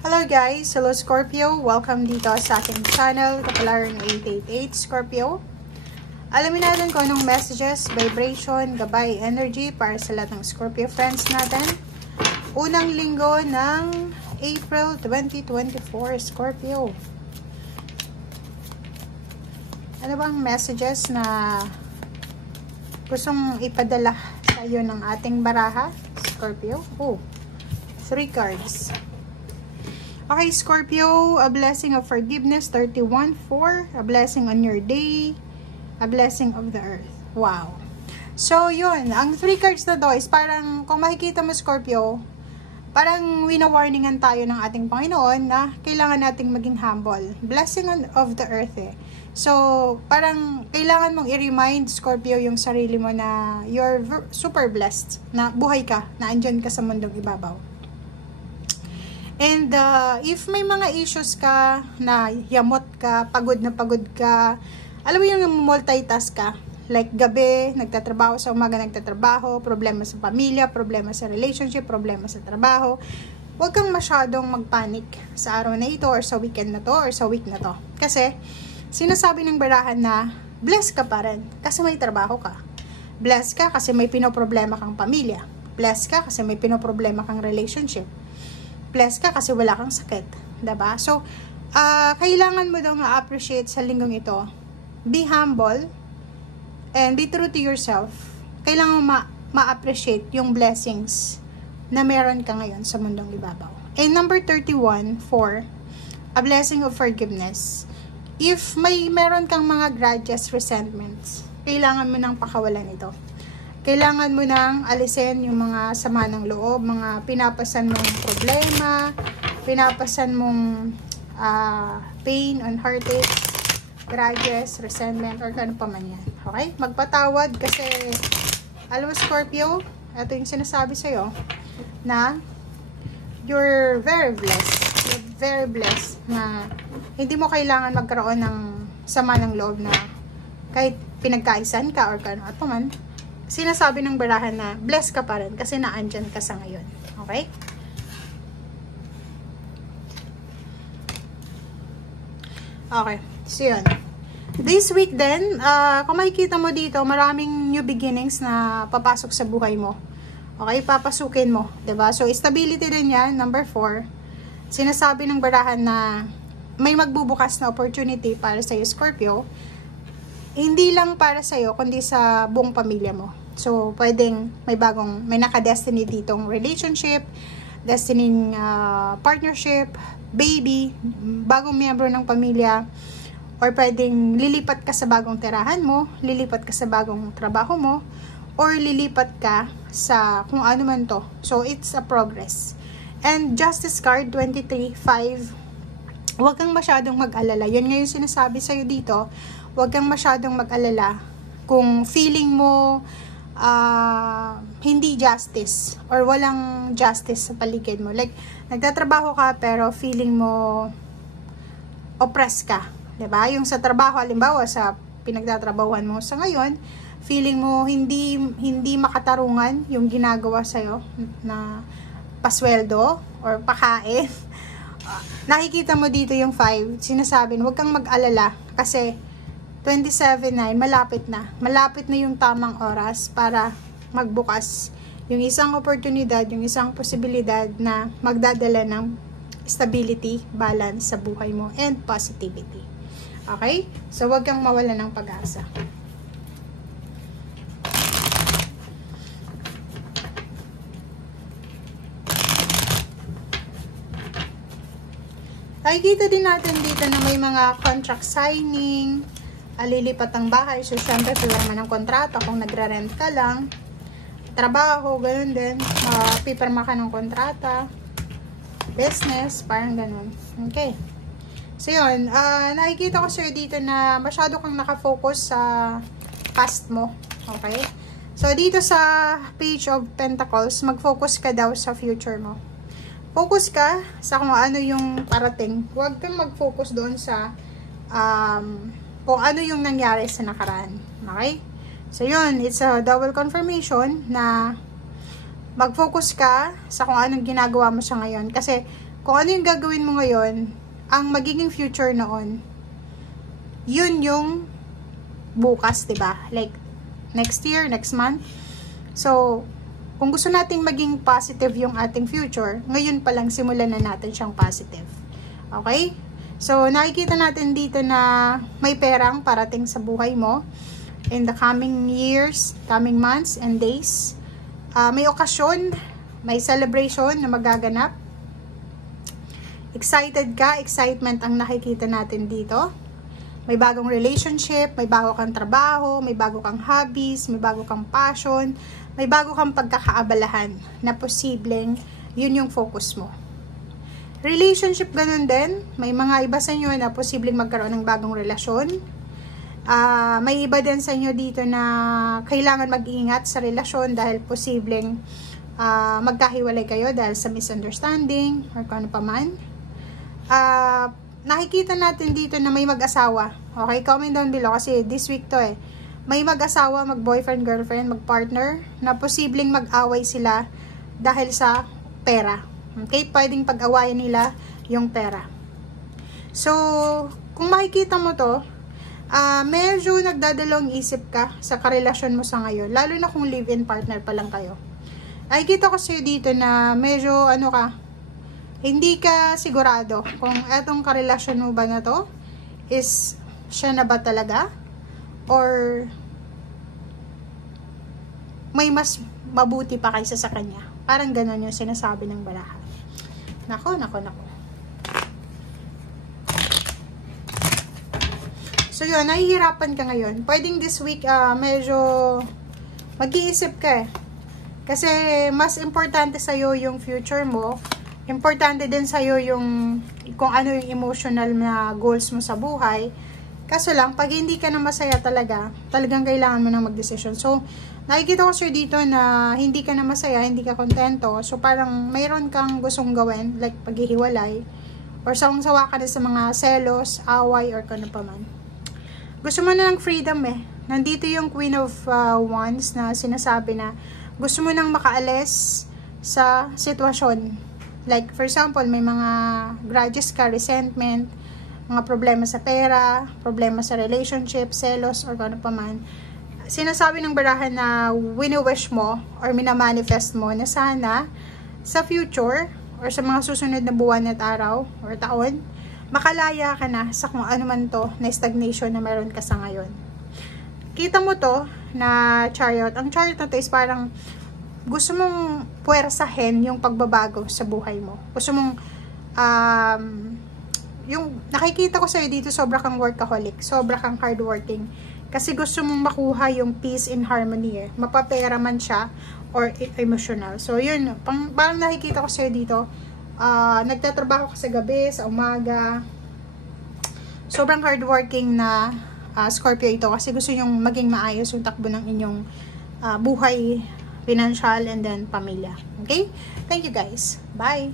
Hello guys! Hello Scorpio! Welcome dito sa aking channel, Kapalaran 888 Scorpio. Alamin natin kung anong messages, vibration, gabay, energy para sa lahat ng Scorpio friends natin. Unang linggo ng April 2024, Scorpio. Ano bang messages na gustong ipadala sa iyo ng ating baraha, Scorpio? 3 cards. Okay, Scorpio, a blessing of forgiveness, 31-4, a blessing on your day, a blessing of the earth. Wow. So, yun. Ang 3 cards na to is parang, kung makikita mo, Scorpio, parang wina-warningan tayo ng ating Panginoon na kailangan nating maging humble. Blessing of the earth eh. So, parang kailangan mong i-remind, Scorpio, yung sarili mo na you're super blessed, na buhay ka, na andyan ka sa mundong ibabaw. And if may mga issues ka, na yamot ka, pagod ka, alam mo yung multitask ka, like gabi, nagtatrabaho sa umaga, nagtatrabaho, problema sa pamilya, problema sa relationship, problema sa trabaho, huwag kang masyadong magpanik sa araw na ito, or sa weekend na to, or sa week na to. Kasi, sinasabi ng barahan na, blessed ka pa rin, kasi may trabaho ka. Blessed ka kasi may pinoproblema kang pamilya. Blessed ka kasi may pinoproblema kang relationship. Blessed ka kasi wala kang sakit, diba? So, kailangan mo daw ma-appreciate sa linggong ito. Be humble and be true to yourself. Kailangan mo ma-appreciate yung blessings na meron ka ngayon sa mundong ibabaw. And number 31, 4, a blessing of forgiveness. If meron kang mga grudges, resentments, kailangan mo nang pakawalan ito. Kailangan mo nang alisin yung mga sama ng loob, mga pinapasan mong problema, pinapasan mong pain and heartache, grudges, resentment, or ano pa man yan. Okay? Magpatawad kasi, alam mo Scorpio, ito yung sinasabi sa'yo, na you're very blessed. You're very blessed na hindi mo kailangan magkaroon ng sama ng loob na kahit pinagkaisan ka or kano at man, sinasabi ng barahan na blessed ka pa rin kasi naandyan ka sa ngayon. Okay? Okay. So, yun. This week din, kung makikita mo dito, maraming new beginnings na papasok sa buhay mo. Okay? Papasukin mo. Diba? So, stability din yan. Number 4. Sinasabi ng barahan na may magbubukas na opportunity para sa iyo, Scorpio. Hindi lang para sa iyo, kundi sa buong pamilya mo. So, pwedeng may naka-destiny ditong relationship, destiny partnership, baby, bagong miyembro ng pamilya, or pwedeng lilipat ka sa bagong tirahan mo, lilipat ka sa bagong trabaho mo, or lilipat ka sa kung ano man to. So, it's a progress. And Justice card, 23, 5, huwag kang masyadong mag-alala. Yun nga yung sinasabi sa'yo dito, huwag kang masyadong mag-alala kung feeling mo hindi justice or walang justice sa paligid mo. Like, nagtatrabaho ka pero feeling mo oppressed ka. Diba? Yung sa trabaho, halimbawa sa pinagtatrabahuan mo sa ngayon, feeling mo hindi makatarungan yung ginagawa sa'yo na pasweldo or pakain. Nakikita mo dito yung 5, sinasabi, huwag kang mag-alala kasi 27-9, malapit na. Malapit na yung tamang oras para magbukas yung isang oportunidad, yung isang posibilidad na magdadala ng stability, balance sa buhay mo, and positivity. Okay? So, huwag kang mawala ng pag-asa. Nakikita din natin dito na may mga contract signing, lilipat ang bahay. So, syempre, pirma ng kontrata kung nagre-rent ka lang. Trabaho, ganun din. Pipirma ka ng kontrata. Business, parang ganun. Okay. So, yun. Nakikita ko sa'yo dito na masyado kang nakafocus sa past mo. Okay? So, dito sa Page of Pentacles, mag-focus ka daw sa future mo. Focus ka sa kung ano yung parating. Huwag kang mag-focus doon sa kung ano yung nangyari sa nakaraan. Okay? So, yun. It's a double confirmation na mag-focus ka sa kung anong ginagawa mo sa ngayon. Kasi, kung ano yung gagawin mo ngayon, ang magiging future noon, yun yung bukas, diba? Like, next year, next month. So, kung gusto nating maging positive yung ating future, ngayon pa lang simulan na natin siyang positive. Okay? So, nakikita natin dito na may perang parating sa buhay mo in the coming years, coming months and days. May okasyon, may celebration na magaganap. Excited ka, excitement ang nakikita natin dito. May bagong relationship, may bago kang trabaho, may bago kang hobbies, may bago kang passion, may bago kang pagkakaabalahan na posibleng yun yung focus mo. Relationship, ganun din. May mga iba sa inyo na posibleng magkaroon ng bagong relasyon. May iba din sa inyo dito na kailangan mag-iingat sa relasyon dahil posibleng magkahiwalay kayo dahil sa misunderstanding or kung ano pa man. Nakikita natin dito na may mag-asawa. Okay, comment down below kasi this week to eh. May mag-asawa, mag-boyfriend, girlfriend, mag-partner na posibleng mag-away sila dahil sa pera. Okay, pwedeng pag-awayan nila yung pera. So, kung makikita mo to, medyo nagdadalawang isip ka sa karelasyon mo sa ngayon, lalo na kung live-in partner pa lang kayo. Nakikita ko sa'yo dito na medyo ano ka, hindi ka sigurado kung etong karelasyon mo ba na to is siya na ba talaga or may mas mabuti pa kaysa sa kanya. Parang ganun yung sinasabi ng barahan. Nako. So yun, nahihirapan ka ngayon. Pwedeng this week, medyo mag-iisip ka eh. Kasi mas importante sa'yo yung future mo. Importante din sa'yo yung kung ano yung emotional na goals mo sa buhay. Kaso lang, pag hindi ka na masaya talagang kailangan mo nang mag-decision. So, nakikita ko sir dito na hindi ka na masaya, hindi ka kontento. So, parang mayroon kang gustong gawin, like paghihiwalay. Or sawang-sawa ka na sa mga selos, away, or kano pa man. Gusto mo na ng freedom eh. Nandito yung Queen of Wands na sinasabi na gusto mo nang makaalis sa sitwasyon. Like, for example, may mga grudges ka, resentment, mga problema sa pera, problema sa relationship, selos, or ano pa man. Sinasabi ng barahan na wini-wish mo or minamanifest mo na sana sa future or sa mga susunod na buwan at araw or taon, makalaya ka na sa kung ano man to na stagnation na meron ka sa ngayon. Kita mo to na chariot. Ang chariot na to is parang gusto mong puwersahin yung pagbabago sa buhay mo. Gusto mong yung nakikita ko sa'yo dito, sobra kang workaholic, sobra kang hardworking. Kasi gusto mong makuha yung peace and harmony eh. Mapapera man siya or emotional. So yun, parang nakikita ko sa'yo dito, nagtatrabaho ka sa gabi, sa umaga. Sobrang hardworking na Scorpio ito kasi gusto nyong maging maayos yung takbo ng inyong buhay, financial, and then pamilya. Okay? Thank you guys. Bye!